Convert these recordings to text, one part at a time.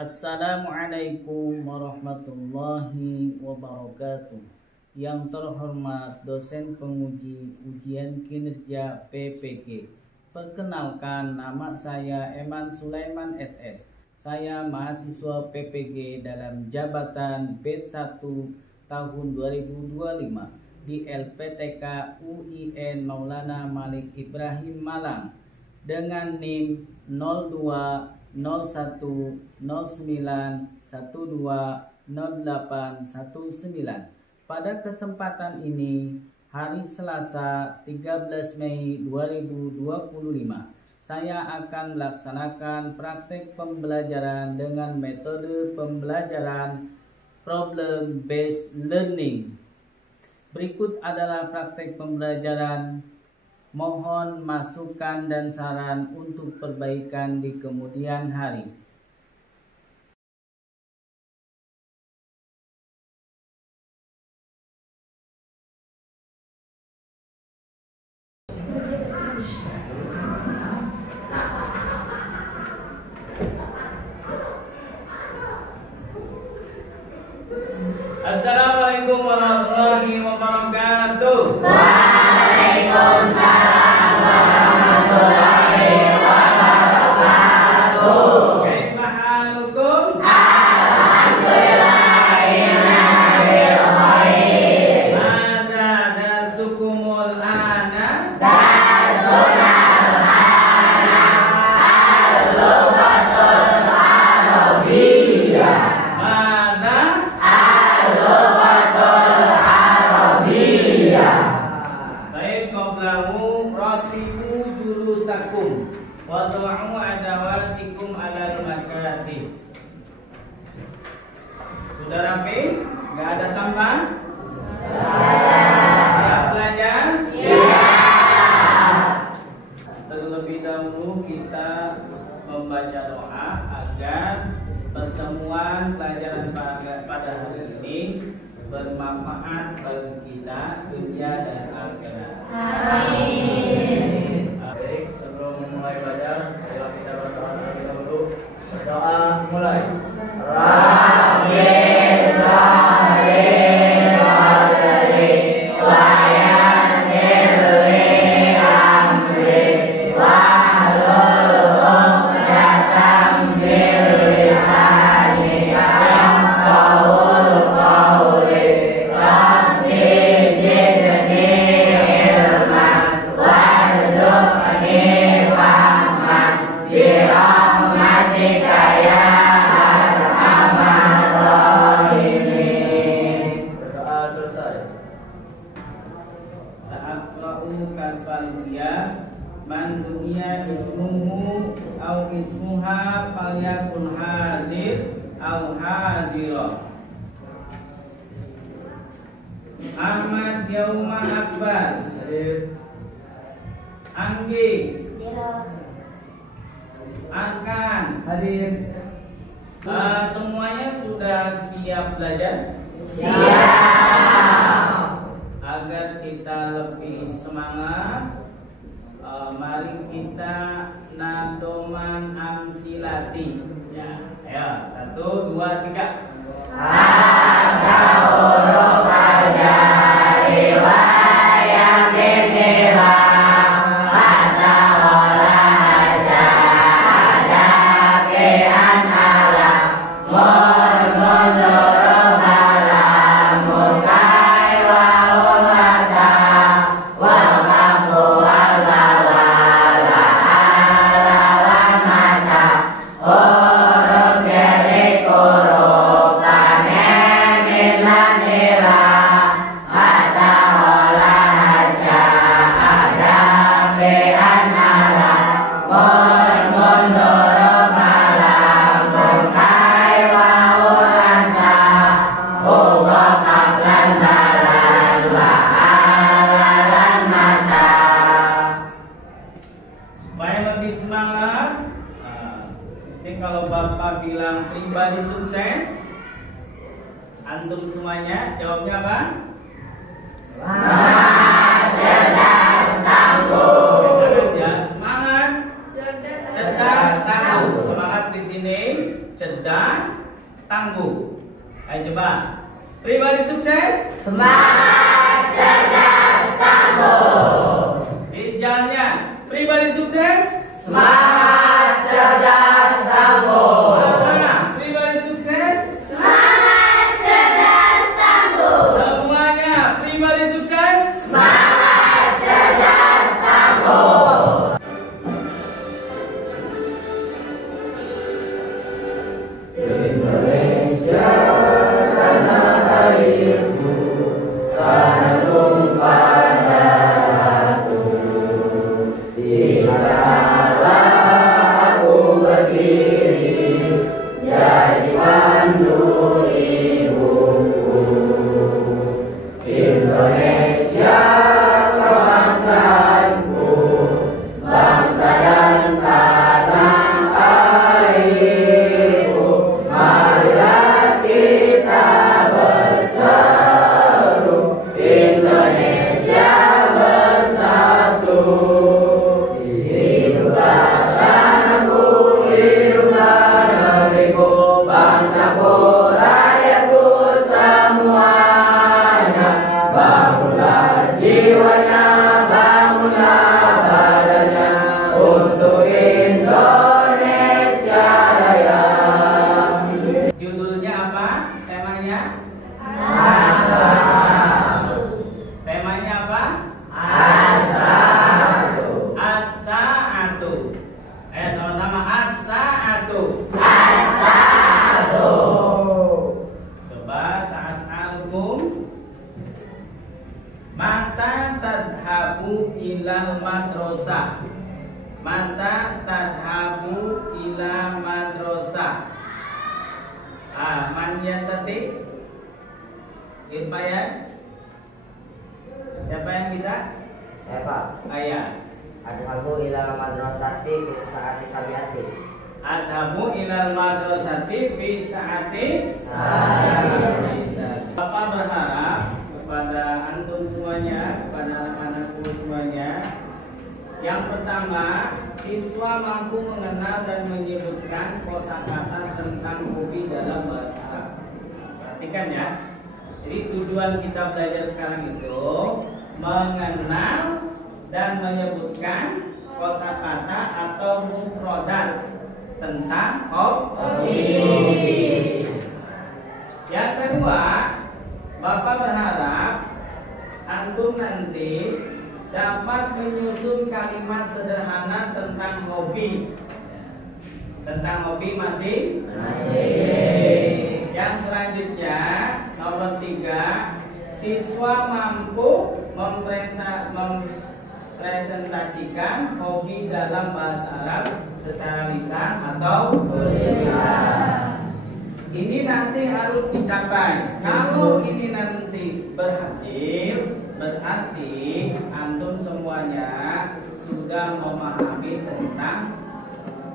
Assalamualaikum warahmatullahi wabarakatuh. Yang terhormat dosen penguji ujian kinerja PPG. Perkenalkan, nama saya Eman Sulaiman SS. Saya mahasiswa PPG dalam jabatan batch 1 tahun 2025 di LPTK UIN Maulana Malik Ibrahim Malang dengan NIM 02 01 09 12 08 19. Pada kesempatan ini, hari Selasa 13 Mei 2025, saya akan melaksanakan praktek pembelajaran dengan metode pembelajaran problem based learning. Berikut adalah praktek pembelajaran. Mohon masukan dan saran untuk perbaikan di kemudian hari. Assalamualaikum warahmatullahi wabarakatuh. Waalaikumsalam. Wadu'u adawatikum alal makatib. Sudah rapi? Gak ada sampah? Siap belajar? Siap. Terlebih dahulu kita membaca doa agar pertemuan pelajaran pada hari ini bermanfaat bagi kita dunia dan akhirat. Amin. Baik, sebelum memulai belajar, marilah kita berdoa terlebih dahulu. Berdoa mulai. Rabbi sholli sadri wa yassir li amri wahlul 'uqdatam min lisani yafqahul qawli. Rabbi zidni ilman warzuqni fahman bi rahmatika ya arhamar rahimin. Berdoa selesai. Saat qra'u kasfaliyah man dunya ismuhu au ismuha falyakun hadir au hadirah. Ahmad Yauma Akbar. Hadir. Anggi. Akan. Hadir. Semuanya sudah siap belajar? Siap. Agar kita lebih semangat, mari kita nadoman amsilati. Ya, ayo 1, 2, 3. Ada huruf dari wayang bendera. Kalau Bapak bilang pribadi sukses, antum semuanya jawabnya apa? Cerdas tangguh. Semangat. Cerdas tangguh. Semangat di sini. Cerdas cerdas, tangguh. Ayo coba. Pribadi sukses. Semangat, cerdas, tangguh. Jalannya. Pribadi sukses. Semangat, cerdas, tangguh. Pribadi sukses. Semangat, cerdas, tangguh. Semuanya. Pribadi sukses. Semangat, cerdas, tangguh. Indonesia tanah airku, tanah tumpah darahku. Di sanalah aku berdiri, jadi pandu ibuku. Indonesia kebangsaanku, bangsa dan tanah airku. Marilah kita berseru, Indonesia bersatu. Hiduplah tanahku, hiduplah negeriku, bangsaku, rakyatku semuanya. Bangunlah jiwanya, bangunlah badannya untuk Indonesia Raya. Judulnya apa? Temanya? Temanya apa? Asatu. As-sa'atu. Ayo sama-sama as-sa'atu. Asatu. Coba sa'as'alukum. Mata tadhabu ilal madrasah. Mata tadhabu ila madrasah. Man yastati? Irfayan? Siapa yang bisa? Ya Pak, Ayah. adhabu ila madrasati fi saati sabiati. Adhabu ilal madrasati fi saati Sabiati. Bapak berharap kepada antum semuanya, kepada anak-anakku semuanya. Yang pertama, siswa mampu mengenal dan menyebutkan kosakata tentang hobi dalam bahasa Arab. Perhatikan ya. Jadi tujuan kita belajar sekarang itu mengenal dan menyebutkan kosakata atau mufradat tentang hobi. Yang kedua, Bapak berharap antum nanti dapat menyusun kalimat sederhana tentang hobi. Tentang hobi masing-masing. Yang selanjutnya nomor 3, siswa mampu mempresentasikan hobi dalam bahasa Arab secara lisan atau tulisan. Ini nanti harus dicapai. Kalau ini nanti berhasil, berarti antum semuanya sudah memahami tentang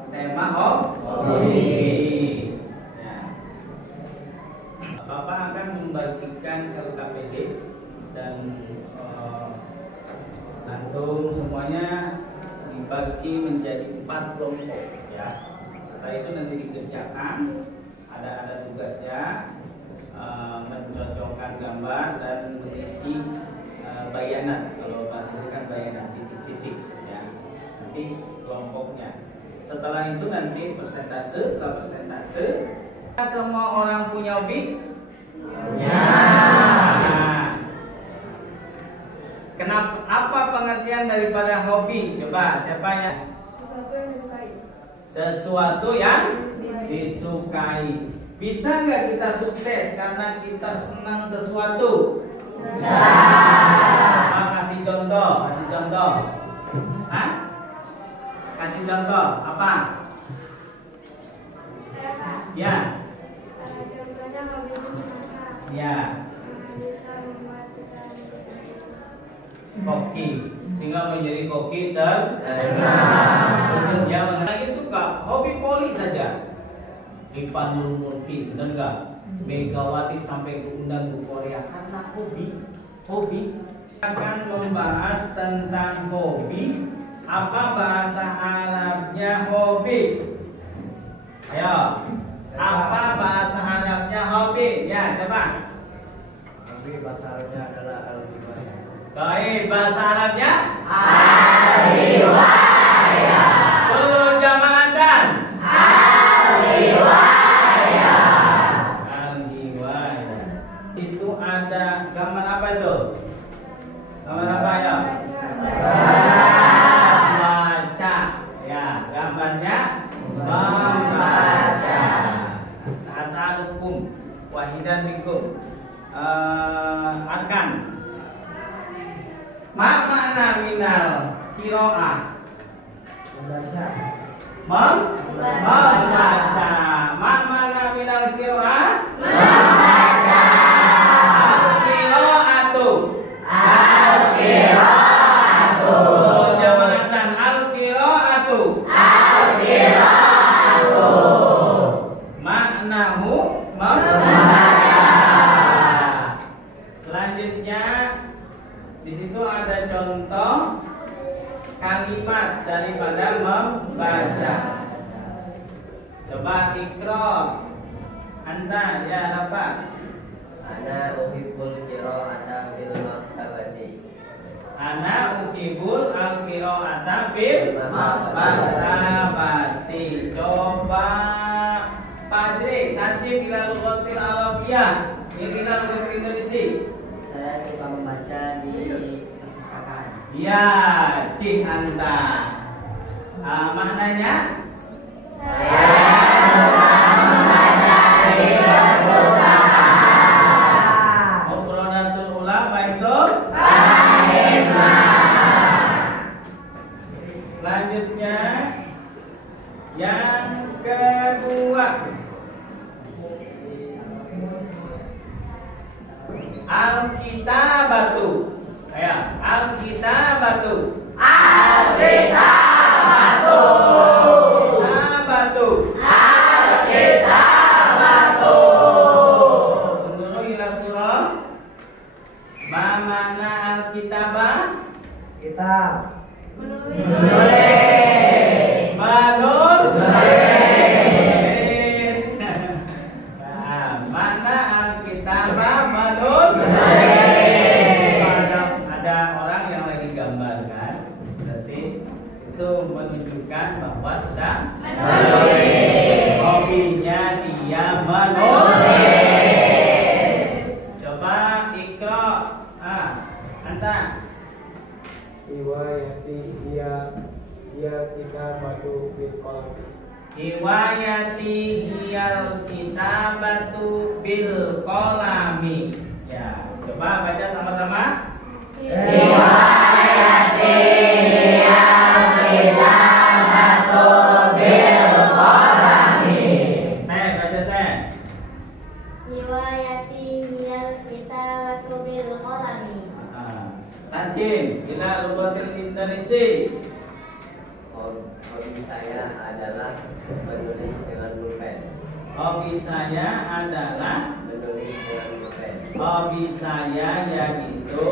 tema hobi. Ya. Bapak akan membagikan LKPD dan antum semuanya dibagi menjadi 4 kelompok ya. Setelah itu nanti dikerjakan. Ada tugasnya mencocokkan gambar dan mengisi bayanat. Kalau bahasa ini kan bayanat titik-titik ya. Nanti kelompoknya. Setelah itu nanti persentase. Setelah persentase, semua orang punya hobi? Punya. Kenapa? Apa pengertian daripada hobi? Coba siapa yang? Sesuatu yang disukai. Bisa nggak kita sukses karena kita senang sesuatu? Bisa. Kasih contoh. Hah? Kasih contoh apa? Ya. Contohnya hobi memasak. Ya. Bisa membuat Koki, sehingga menjadi koki ya mengenai itu kak, hobi poli saja. Ipan Nurmurti, benar nggak? Megawati sampai diundang ke Korea karena hobi. Akan membahas tentang hobi. Apa bahasa Arabnya hobi? Ayo, Apa bahasa Arabnya hobi? Ya, siapa? Hobi bahasa Arabnya adalah al-riwayah. Baik, bahasa Arabnya? Al-riwayah. Perlu jamaatan? Al-riwayah. Al-riwayah. Itu ada gambar apa itu? Gambar apa ya? Baca. Ya, gambarnya membaca. As'alukum wahidan minkum. Akan. Makna minal qiraah. Membaca. Membaca. Makna minal qiraah. Membaca. Al-qiraatu. Al-qiraatu. Jamaatan al-qiraatu. Al-qiraatu. Maknahu Membaca. Selanjutnya di situ ada contoh kalimat daripada membaca. Coba ikra. Anta ya apa? Ana uhibbul qira'ata bil maktabati. Ana ukibul al-qira'ata bil maktabati. Coba Padri, nanti bila lughatil Arabiyah, bila lughatil Indonesia. Saya suka membaca di perpustakaan. Ya, cih anta. Maknanya? Mufradatul ula itu? Selanjutnya yang kedua, Al-kitabatu. Ya, Al-kitabatu. Al-kitabatu. Kitabatu. Al-kitabatu. Unduru ila surah. Ma mana al-kitabah? Kitab. Menulis. Manur. Nulis. Nah, mana al-kitabah? Manur. Ada orang yang lagi gambar kan? Berarti itu menunjukkan bahwa sedang Menulis. hobinya dia menulis. Coba ikra. Anta. Riwayati ia kitabatu bil qalam. Riwayati hiyal kitabatu bil qalami. Ya, coba baca sama-sama. Riwayati hiyal kitabatu bil qalami. Teh, baca teh. Riwayati hiyal kitabatu bil qalami. Tanjim, ila lughatil Indonesia. Hobi saya adalah menulis dengan pulpen. Hobi saya adalah Menulis dengan pulpen. hobi saya yaitu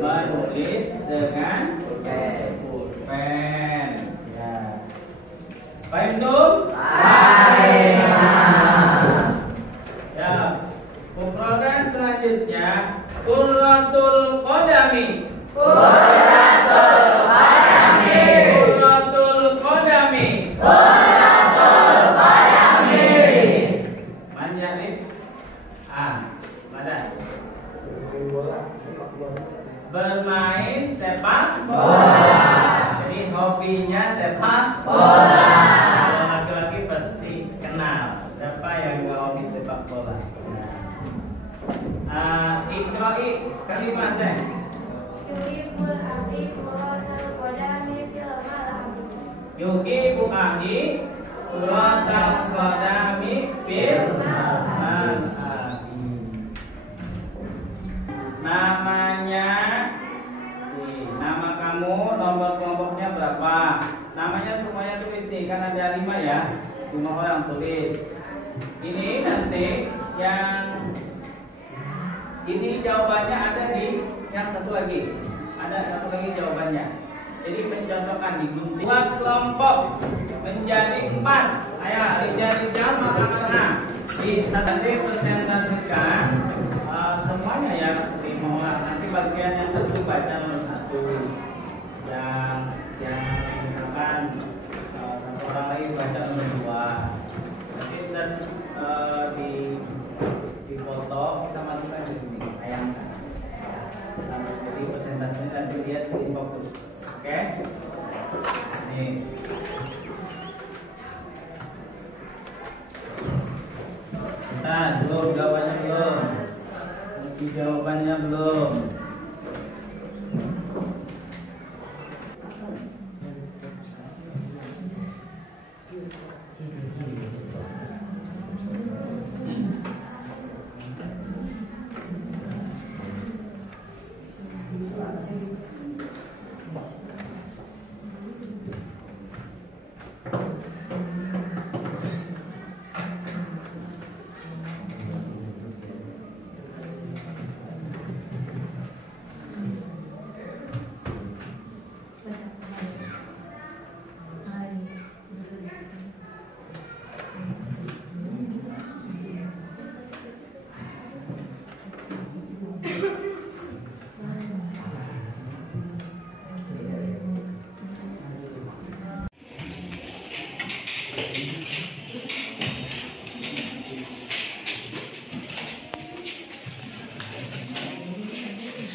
menulis dengan pulpen. Ya. Paham belum? Ya. Mufradan selanjutnya Qurratul qadami. Qurratul qadami. Qurratul qadami. Qurratul qadami. Manja nih. Mana? Bermain bola, sepak bola. Bermain sepak Bola. Jadi hobinya sepak Bola. Kalau laki-laki pasti kenal siapa yang nggak hobi sepak bola. Iqra'i kalimat teh. Yuhibul ahli quratal qadami fil mal'abi. Yuhibu ahli quratal qadami fil mal'abi. Namanya nama kamu, nomor kelompoknya berapa? Namanya semuanya tulis nih, kan ada 5 ya, 5 orang tulis. Ini nanti yang ini jawabannya ada di yang satu lagi. Ada satu lagi jawabannya. Jadi mencontohkan digunting 2 kelompok menjadi 4. Ayo, rijal maka bisa nanti presentasikan semuanya ya lima. Nanti bagian yang satu baca nomor 1, yang misalkan satu orang lagi baca nomor 2. Nanti dan di foto kita masukkan di sini, tayangkan. Jadi presentasinya nanti lihat di fokus. Oke? Nih. Nah, belum jawabannya belum. Jawabannya belum.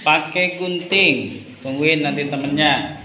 Pakai gunting, tungguin nanti temennya.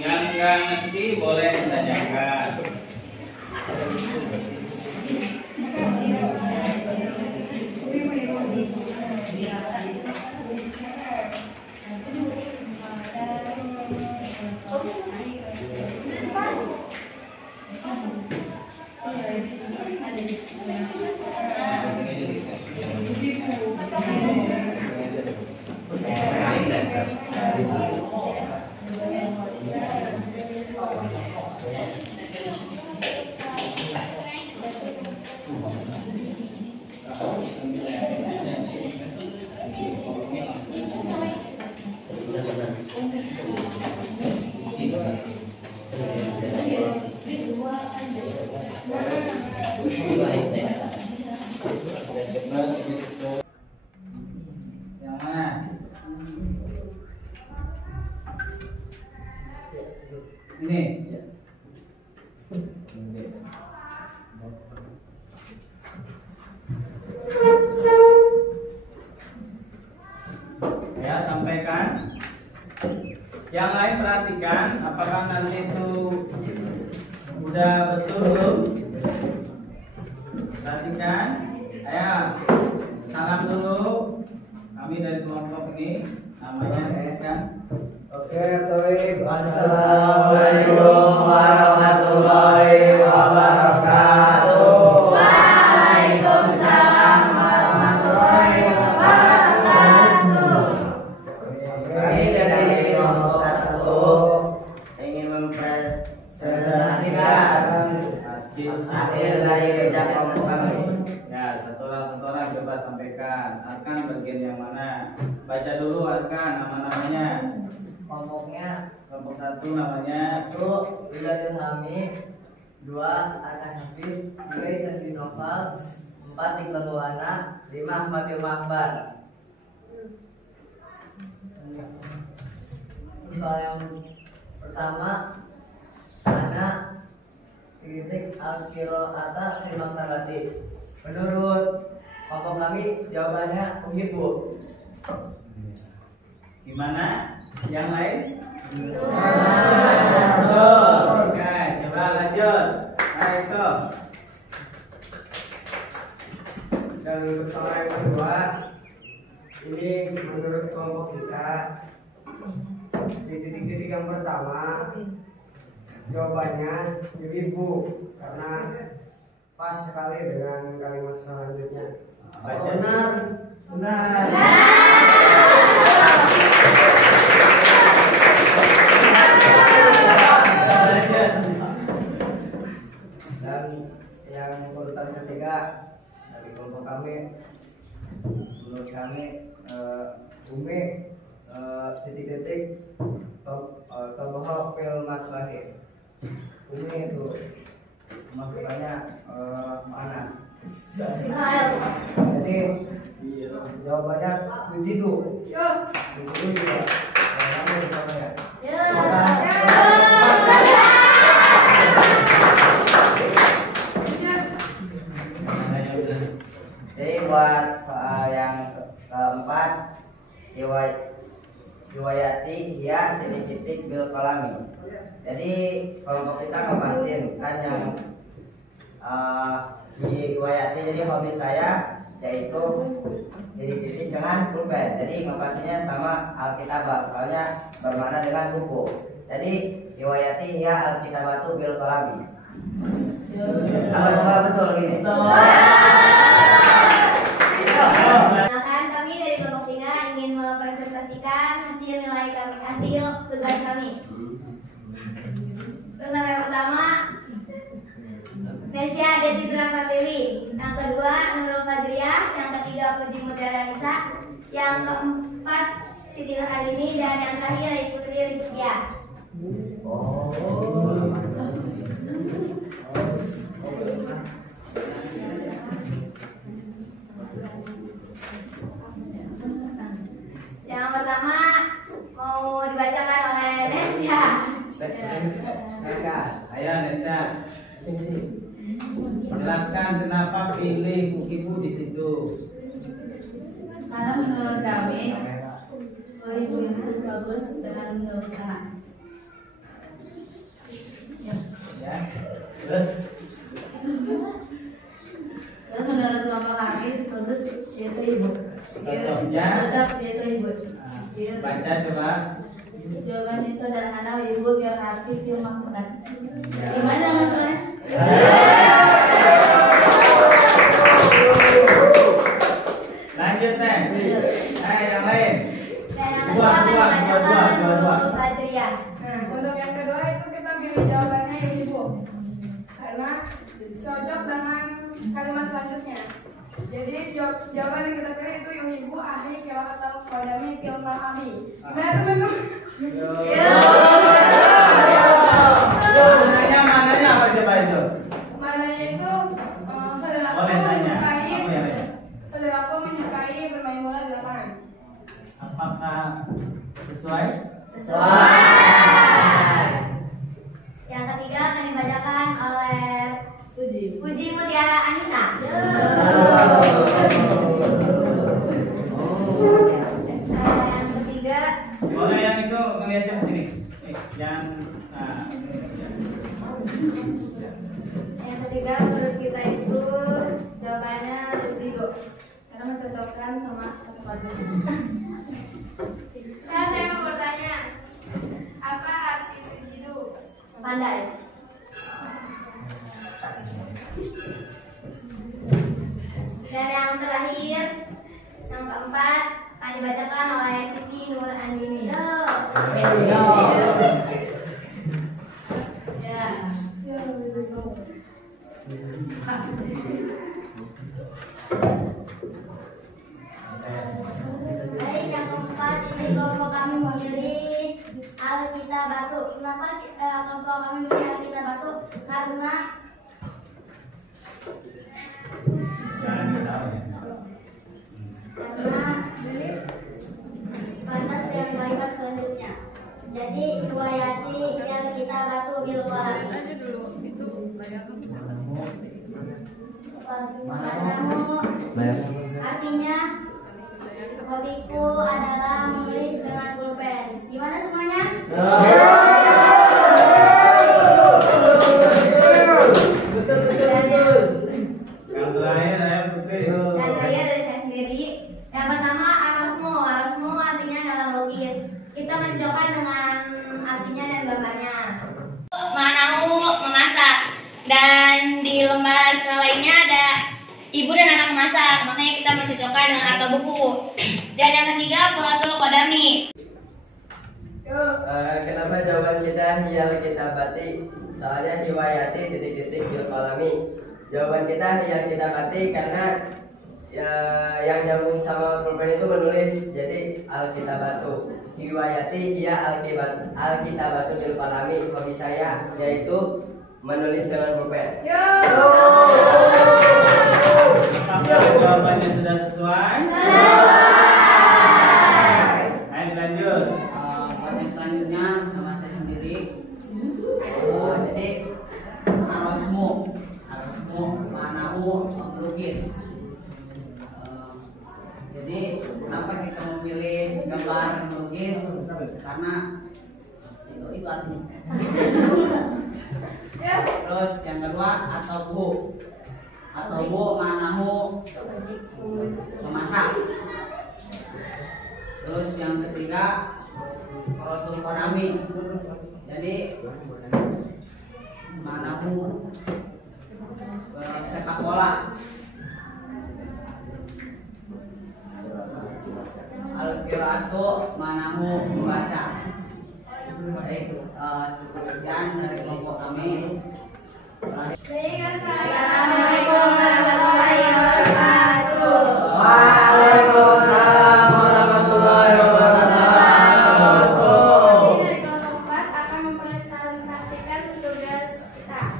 Yang nggak ngerti boleh ditanyakan. Yang mana? Ini. Ya, sampaikan. Yang lain perhatikan, apakah nanti itu udah betul belum? Perhatikan. Ayo, salam dulu. Kami dari kelompok ini, namanya sebutkan. Oke, Toib. Assalamualaikum warahmatullahi wabarakatuh. Waalaikumsalam warahmatullahi wabarakatuh. Kami dari kelompok 1 ingin mempresentasikan hasil dari kerja kelompok kami. Ya, satu orang coba sampaikan. Arkan bagian yang mana? Baca dulu Arkan, nama-namanya. Kelompoknya Kelompok 1 namanya 1 Wiladul Hamid, 2 Arkan Hafiz, 3 Isan Noval, 4 Iqbal Wana, 5 Ahmadul Makbar. Soal yang pertama, mana titik al-qiraata fil maktabati. Menurut kelompok kami jawabannya uhibbu. gimana? Yang lain? Dua. Oke, coba lanjut. Nah itu. Dan untuk soal yang kedua, ini menurut kelompok kita di titik-titik yang pertama jawabannya 1000 karena pas sekali dengan kalimat selanjutnya. Baca. Benar. Dan yang urutan ketiga dari kelompok kami, menurut kami Umi titik-titik toboh fil maslahi. Umi itu masukannya mana? Jadi jawabannya pujidu. Pujidu juga. Kamu jawabannya. Jadi buat soal yang keempat, riwayati ya titik-titik bil kolami. Jadi kelompok kita ngepasin kan yang riwayati, jadi hobi saya yaitu titik-titik dengan pulpen. Jadi ngepasinnya sama Alkitabah, soalnya bermakna dengan buku. Jadi riwayati ya Alkitabatu bil kolami. Apa semua betul gini? Perkenalkan, kami dari kelompok 3 ingin mempresentasikan hasil nilai kami, hasil tugas kami. Tentang yang pertama, Nesya Decitra Pratiwi. Yang kedua, Nurul Fajriyah. Yang ketiga, Puji Mutiara Nisa. Yang keempat, Siti Nurhalini. Dan yang terakhir, Ibu Putri Rizkia. Yang pertama mau dibacakan oleh Nesya. Ayo Nesya. Jelaskan kenapa pilih ibu di situ. Karena menurut kami, ibu-ibu bagus dengan berusaha. Ya. Terus Terus menurut kelompok kami bagus yaitu ibu. Cocoknya? Cocok yaitu ibu. baca coba. Jawaban itu adalah anak ibu biar hati itu makmurat. Ya. Gimana maksudnya? Lanjut Teh. Yang lain. Dan yang Dua. kedua akan dibacakan Nurul Fajriyah. Nah, untuk yang kedua itu kita pilih jawabannya ibu, karena cocok dengan kalimat selanjutnya. Jadi jawaban yang kita pilih itu ibu ahli kelak atau kodami film ahli. Gimana teman-teman? Mananya apa coba itu? Mananya itu saudaraku Boleh tanya. menyukai, Apa yang lain? saudaraku menyukai bermain bola di lapangan. Apakah sesuai? Yang ketiga akan dibacakan oleh Puji Mutiara Anissa. Yang ketiga Boleh yang itu ngeliatnya ke sini. Yang Yang ketiga menurut kita itu jawabannya Ridho karena mencocokkan sama satu kalimat. Nah, saya mau bertanya, apa arti sujidu? Pandai. Dan yang terakhir, yang keempat akan dibacakan oleh Siti Nur Andini. Baik, yang keempat ini kelompok kami memilih Alkitabatu. Kenapa kelompok kami memilih Alkitabatu? Karena pantas dengan kalimat selanjutnya. Jadi riwayati yang kita batu bil qalam. Padamu artinya hobiku adalah menulis dengan pulpen. Gimana Dan di lembar lainnya ada ibu dan anak memasak, makanya kita mencocokkan dengan arti buku. Dan yang ketiga, Quratul Qadami. Kenapa jawaban kita hiyal kita bati? Soalnya hiwayati titik-titik bil qalami. Jawaban kita hiyal kita bati karena ya, yang nyambung sama pulpen itu menulis, jadi alkitabatu. Hiwayati iya alkitabatu bil qalami. Hobi saya yaitu menulis dengan pulpen. Apakah jawabannya sudah sesuai? Ayo lanjut. Pertanyaan selanjutnya sama saya sendiri. Jadi arosmu manahu melukis. Jadi kenapa kita memilih gambar melukis? Karena itu artinya. Terus yang kedua atau bu manahu memasak. Terus yang ketiga Quratul Qadami. Jadi manahu sepak bola. Al-qiraatu manahu membaca. Baik, cukup sekian dari kelompok kami. Assalamualaikum warahmatullahi wabarakatuh. Waalaikumsalam warahmatullahi wabarakatuh. Dari kelompok 4 akan mempresentasikan tugas kita.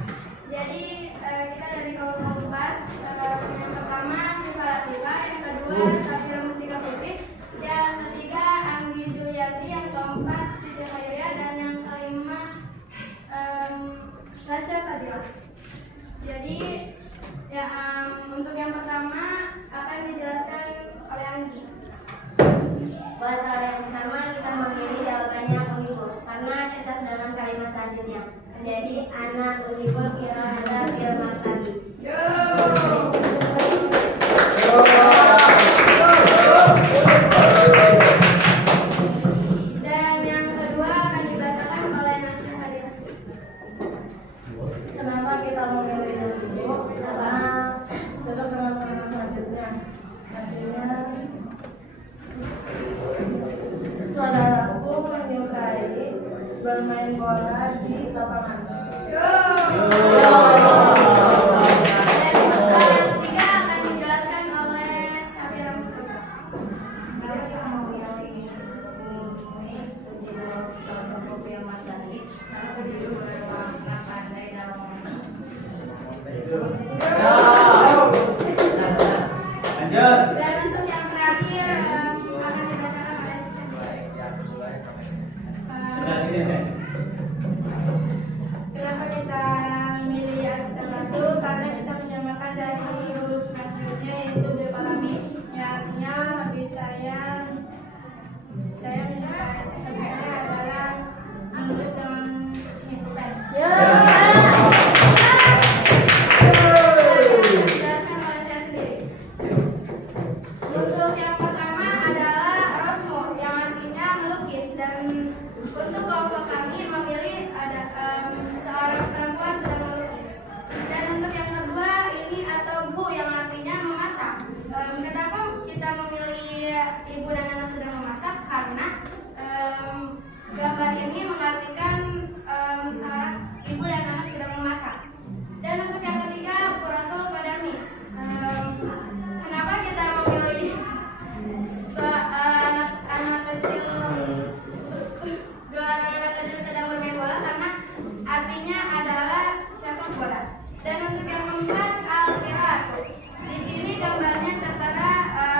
Jadi kita dari kelompok 4, yang pertama Syifa Latifah, yang kedua Safira Mustika Putri, yang ketiga Anggi Julianti, yang keempat Siti Khairiyah, dan yang kelima Tasya Fadila. Jadi ya, untuk yang pertama akan dijelaskan oleh Anggi. Buat soal yang pertama kita memilih jawabannya unibul karena cocok dengan kalimat selanjutnya. Jadi anak unibul qiraata fil maktabi. Dan yang kedua akan dibacakan oleh Nasya Fadila. Kenapa kita memilih itu? Karena cocok dengan kalimat selanjutnya. Artinya, saudaraku menyukai bermain bola di lapangan. Dan yang ketiga akan dijelaskan oleh Safira Mustika. Kenapa kita memilih ini sujud fotokopi yang materi? Karena begitu bermakna pandai dalam Lanjut. Dan untuk yang terakhir akan dibacakan oleh Sudah sini deh. Kenapa kita milih Al-Tabatu? Karena kita menyamakan dari huruf selanjutnya yaitu bil qalami, yang artinya hobi saya menyukai hobi saya adalah menulis dengan pulpen. Jelaskan oleh saya sendiri. Untuk yang pertama adalah rosmu, yang artinya melukis, dan untuk kelompok kami memilih ada seorang perempuan sedang melukis. Dan untuk yang kedua ini atau bu, yang artinya memasak. Kenapa kita memilih ibu dan anak sedang memasak? Karena gambar ini mengartikan seorang ibu dan anak sedang memasak. Dan untuk yang ketiga Quratul Qadami. Kenapa kita memilih anak kecil sedang bermain bola? Karena artinya adalah sepak bola. Dan untuk yang keempat al-qiraatu. Di sini gambarnya tertera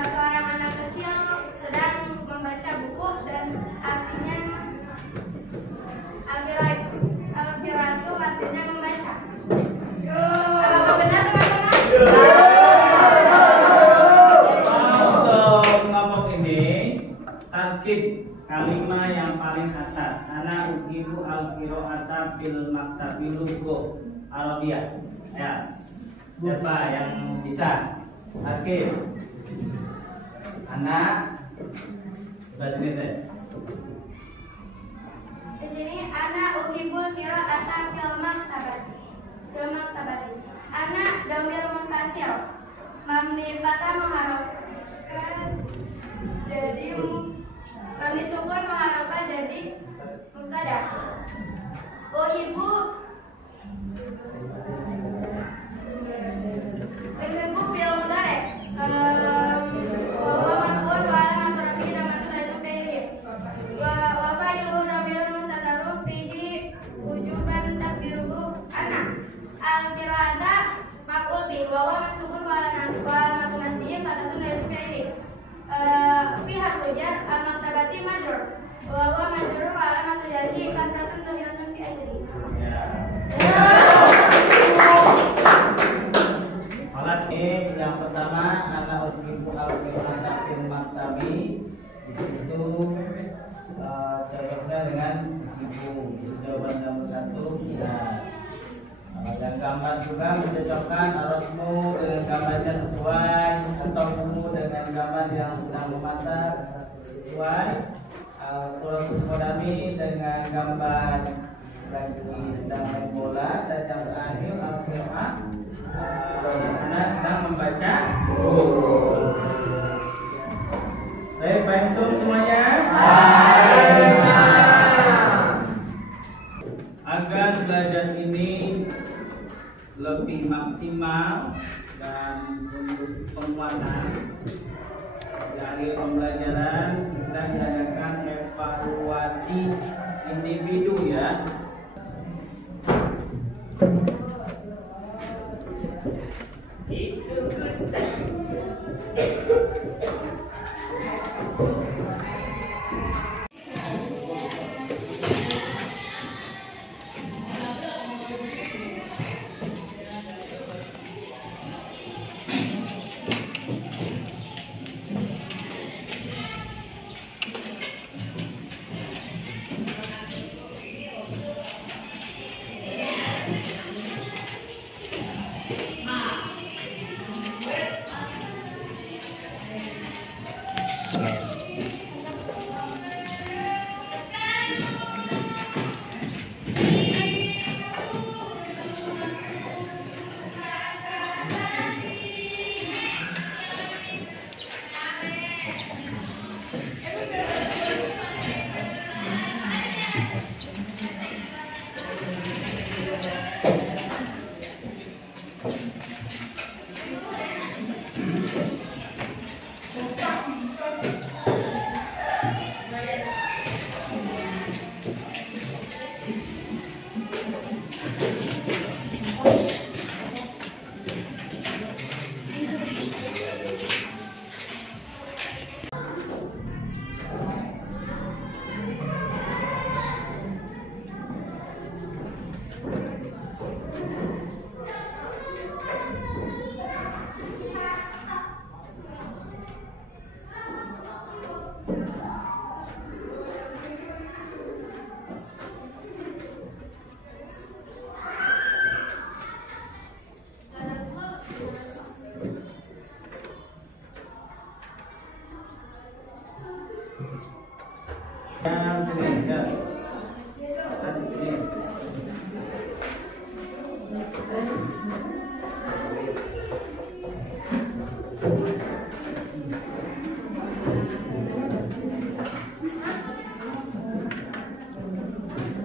seorang anak kecil sedang membaca buku dan artinya al-qiraatu artinya membaca. Apakah benar teman-teman? Untuk kelompok ini tarkib kalimat yang paling atas. Ana uhibu al-qiraata bil maktabi lughah Arabiyah. Ya. Siapa yang bisa? Tarkib. Ana bahasa Indonesia. Di sini ana uhibul qiraata fil maktabati. gambar juga mencocokkan arosmu dengan gambarnya sesuai atau kamu dengan gambar yang sedang memasak sesuai. Quratul Qadami dengan gambar lagi sedang main bola, dan yang terakhir Al-Qira'ah anak sedang membaca buku. Baik, bantu semuanya. Agar belajar ini lebih maksimal dan untuk penguatan di akhir pembelajaran kita diadakan evaluasi individu ya.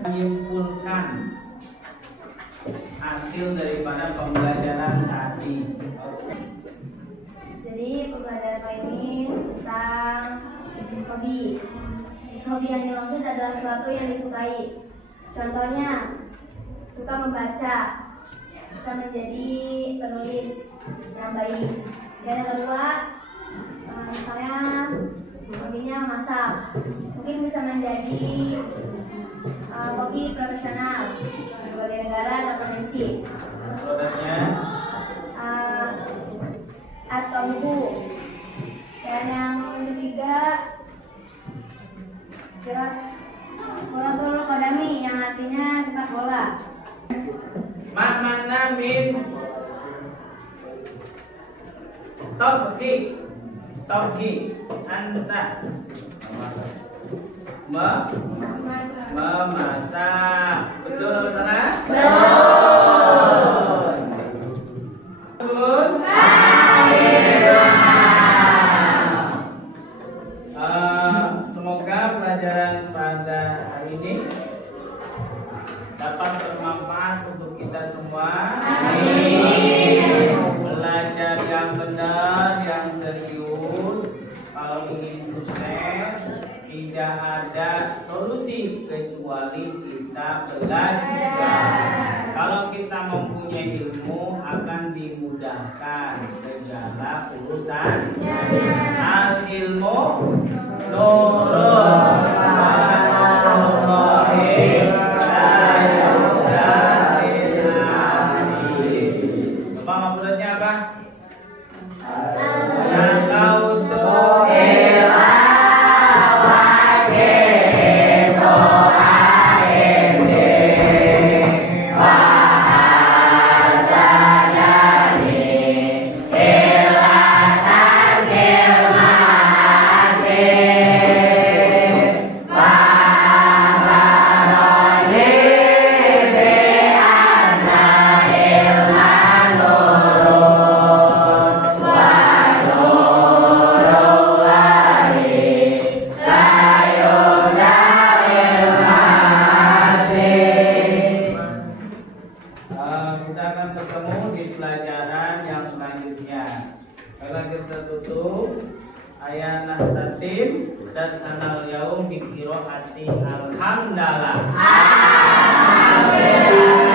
Menyimpulkan hasil daripada pembelajaran tadi. Jadi pembelajaran kali ini tentang hobi. Hobi yang dimaksud adalah sesuatu yang disukai. Contohnya, suka membaca, bisa menjadi penulis yang baik. Dan yang kedua, misalnya hobinya masak, mungkin bisa menjadi hobi profesional sebagai negara atau provinsi. Produknya Atau buku. Dan yang ketiga, Quratul Qadami yang artinya sepak bola. makna min tauhid anta memasak. Betul atau salah? Betul. Semoga pelajaran pada hari ini dapat bermanfaat untuk kita semua. Amin. Belajar yang benar, yang serius. Kalau ingin sukses, tidak ada solusi kecuali kita belajar. Kalau kita mempunyai ilmu, akan dimudahkan segala urusan. Al ilmu nurun wa nurullahi la yuhda illa bihi. Bapak maksudnya apa? ayana tatim dan sanal yaum bi qiraati alhamdulillah. Amin.